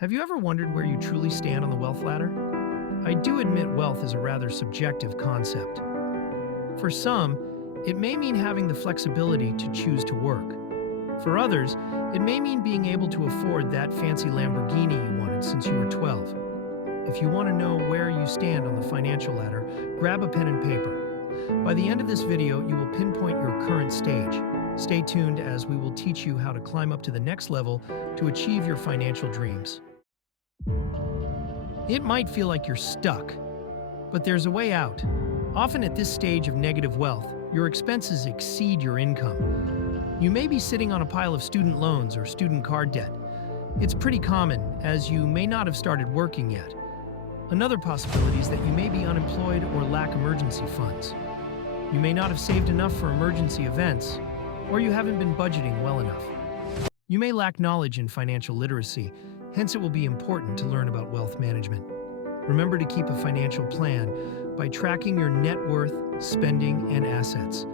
Have you ever wondered where you truly stand on the wealth ladder? I do admit wealth is a rather subjective concept. For some, it may mean having the flexibility to choose to work. For others, it may mean being able to afford that fancy Lamborghini you wanted since you were 12. If you want to know where you stand on the financial ladder, grab a pen and paper. By the end of this video, you will pinpoint your current stage. Stay tuned as we will teach you how to climb up to the next level to achieve your financial dreams. It might feel like you're stuck, but there's a way out. Often at this stage of negative wealth, your expenses exceed your income. You may be sitting on a pile of student loans or student card debt. It's pretty common, as you may not have started working yet. Another possibility is that you may be unemployed or lack emergency funds. You may not have saved enough for emergency events, or you haven't been budgeting well enough. You may lack knowledge in financial literacy, hence it will be important to learn about wealth management. Remember to keep a financial plan by tracking your net worth, spending, and assets.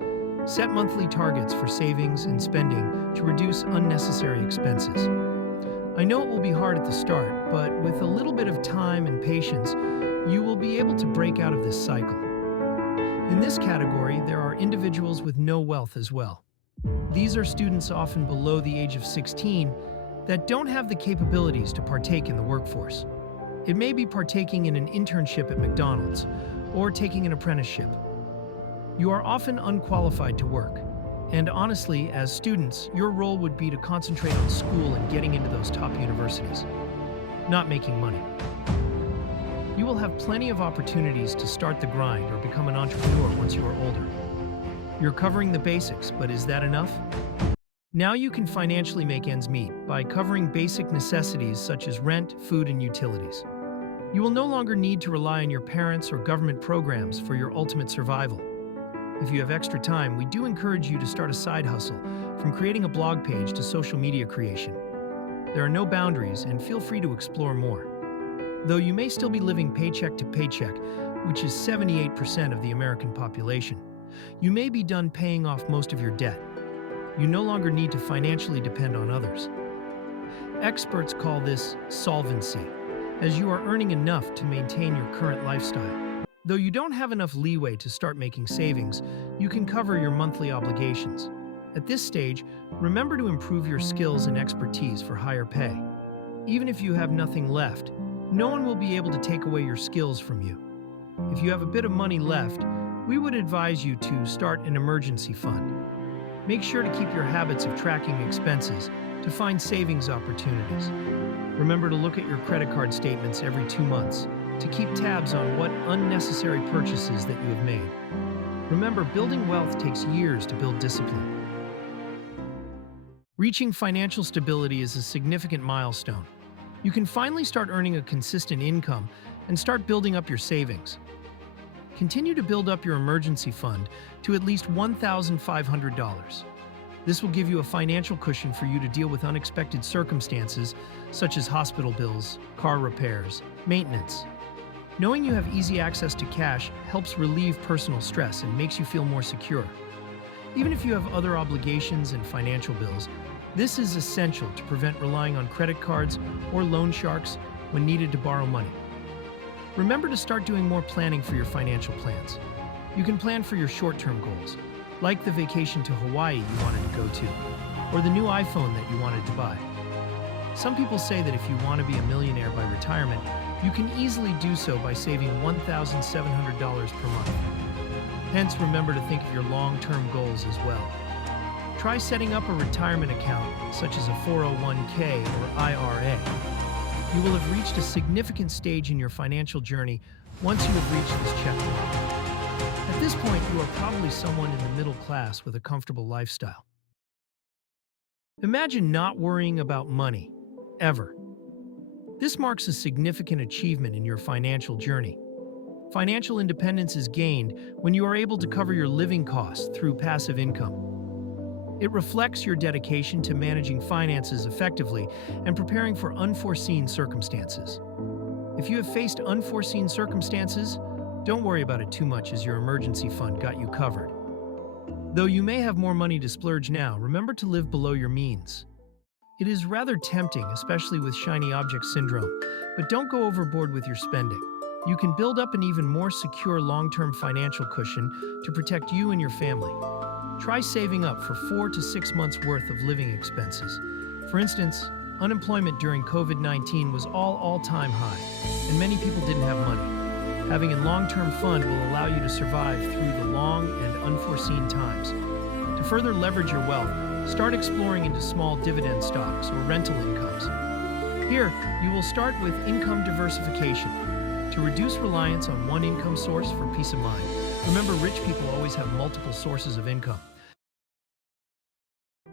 Set monthly targets for savings and spending to reduce unnecessary expenses. I know it will be hard at the start, but with a little bit of time and patience, you will be able to break out of this cycle. In this category, there are individuals with no wealth as well. These are students often below the age of 16 that don't have the capabilities to partake in the workforce. It may be partaking in an internship at McDonald's or taking an apprenticeship. You are often unqualified to work, and honestly, as students, your role would be to concentrate on school and getting into those top universities, not making money. You will have plenty of opportunities to start the grind or become an entrepreneur once you are older. You're covering the basics, but is that enough? Now you can financially make ends meet by covering basic necessities such as rent, food, and utilities. You will no longer need to rely on your parents or government programs for your ultimate survival. If you have extra time, we do encourage you to start a side hustle, from creating a blog page to social media creation. There are no boundaries, and feel free to explore more. Though you may still be living paycheck to paycheck, which is 78% of the American population, you may be done paying off most of your debt. You no longer need to financially depend on others. Experts call this solvency, as you are earning enough to maintain your current lifestyle. Though you don't have enough leeway to start making savings, you can cover your monthly obligations. At this stage, remember to improve your skills and expertise for higher pay. Even if you have nothing left, no one will be able to take away your skills from you. If you have a bit of money left, we would advise you to start an emergency fund. Make sure to keep your habits of tracking expenses to find savings opportunities. Remember to look at your credit card statements every 2 months to keep tabs on what unnecessary purchases that you have made. Remember, building wealth takes years to build discipline. Reaching financial stability is a significant milestone. You can finally start earning a consistent income and start building up your savings. Continue to build up your emergency fund to at least $1,500. This will give you a financial cushion for you to deal with unexpected circumstances such as hospital bills, car repairs, maintenance. Knowing you have easy access to cash helps relieve personal stress and makes you feel more secure. Even if you have other obligations and financial bills, this is essential to prevent relying on credit cards or loan sharks when needed to borrow money. Remember to start doing more planning for your financial plans. You can plan for your short-term goals, like the vacation to Hawaii you wanted to go to, or the new iPhone that you wanted to buy. Some people say that if you want to be a millionaire by retirement, you can easily do so by saving $1,700 per month. Hence, remember to think of your long-term goals as well. Try setting up a retirement account, such as a 401k or IRA. You will have reached a significant stage in your financial journey once you have reached this checkpoint. At this point, you are probably someone in the middle class with a comfortable lifestyle. Imagine not worrying about money, ever. This marks a significant achievement in your financial journey. Financial independence is gained when you are able to cover your living costs through passive income. It reflects your dedication to managing finances effectively and preparing for unforeseen circumstances. If you have faced unforeseen circumstances, don't worry about it too much, as your emergency fund got you covered. Though you may have more money to splurge now, remember to live below your means. It is rather tempting, especially with shiny object syndrome, but don't go overboard with your spending. You can build up an even more secure long-term financial cushion to protect you and your family. Try saving up for 4 to 6 months' worth of living expenses. For instance, unemployment during COVID-19 was all-time high, and many people didn't have money. Having a long-term fund will allow you to survive through the long and unforeseen times. To further leverage your wealth, start exploring into small dividend stocks or rental incomes. Here, you will start with income diversification to reduce reliance on one income source for peace of mind. Remember, rich people always have multiple sources of income.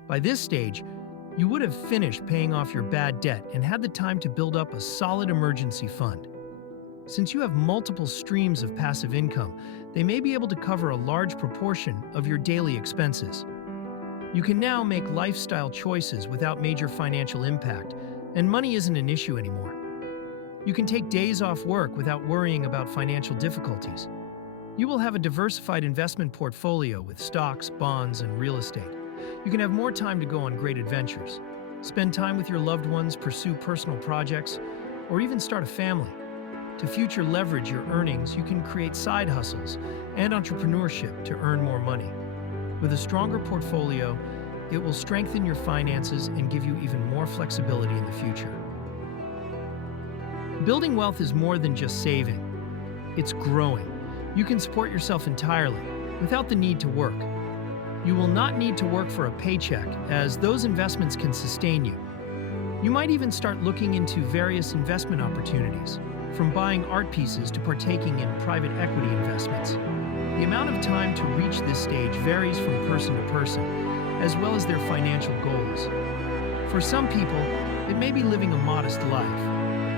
By this stage, you would have finished paying off your bad debt and had the time to build up a solid emergency fund. Since you have multiple streams of passive income, they may be able to cover a large proportion of your daily expenses. You can now make lifestyle choices without major financial impact, and money isn't an issue anymore. You can take days off work without worrying about financial difficulties. You will have a diversified investment portfolio with stocks, bonds, and real estate. You can have more time to go on great adventures, spend time with your loved ones, pursue personal projects, or even start a family. To future leverage your earnings, you can create side hustles and entrepreneurship to earn more money. With a stronger portfolio, it will strengthen your finances and give you even more flexibility in the future. Building wealth is more than just saving. It's growing. You can support yourself entirely, without the need to work. You will not need to work for a paycheck, as those investments can sustain you. You might even start looking into various investment opportunities, from buying art pieces to partaking in private equity investments. The amount of time to reach this stage varies from person to person, as well as their financial goals. For some people, it may be living a modest life,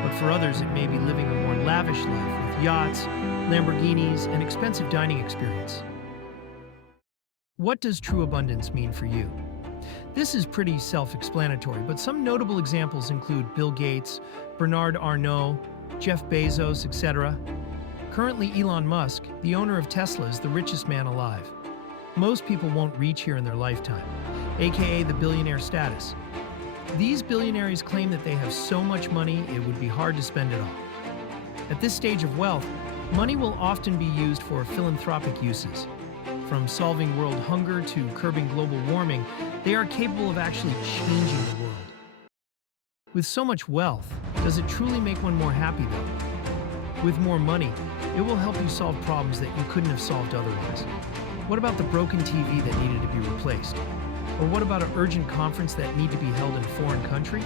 but for others it may be living a more lavish life with yachts, Lamborghinis, and expensive dining experience. What does true abundance mean for you? This is pretty self-explanatory, but some notable examples include Bill Gates, Bernard Arnault, Jeff Bezos, etc. Currently, Elon Musk, the owner of Tesla, is the richest man alive. Most people won't reach here in their lifetime, aka the billionaire status. These billionaires claim that they have so much money it would be hard to spend it all. At this stage of wealth, money will often be used for philanthropic uses. From solving world hunger to curbing global warming, they are capable of actually changing the world. With so much wealth, does it truly make one more happy though? With more money, it will help you solve problems that you couldn't have solved otherwise. What about the broken TV that needed to be replaced? Or what about an urgent conference that need to be held in a foreign country?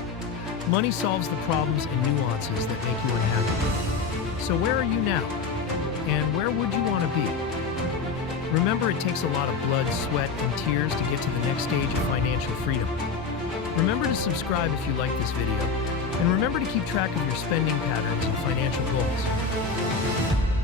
Money solves the problems and nuances that make you unhappy. So where are you now? And where would you want to be? Remember, it takes a lot of blood, sweat, and tears to get to the next stage of financial freedom. Remember to subscribe if you like this video, and remember to keep track of your spending patterns and financial goals.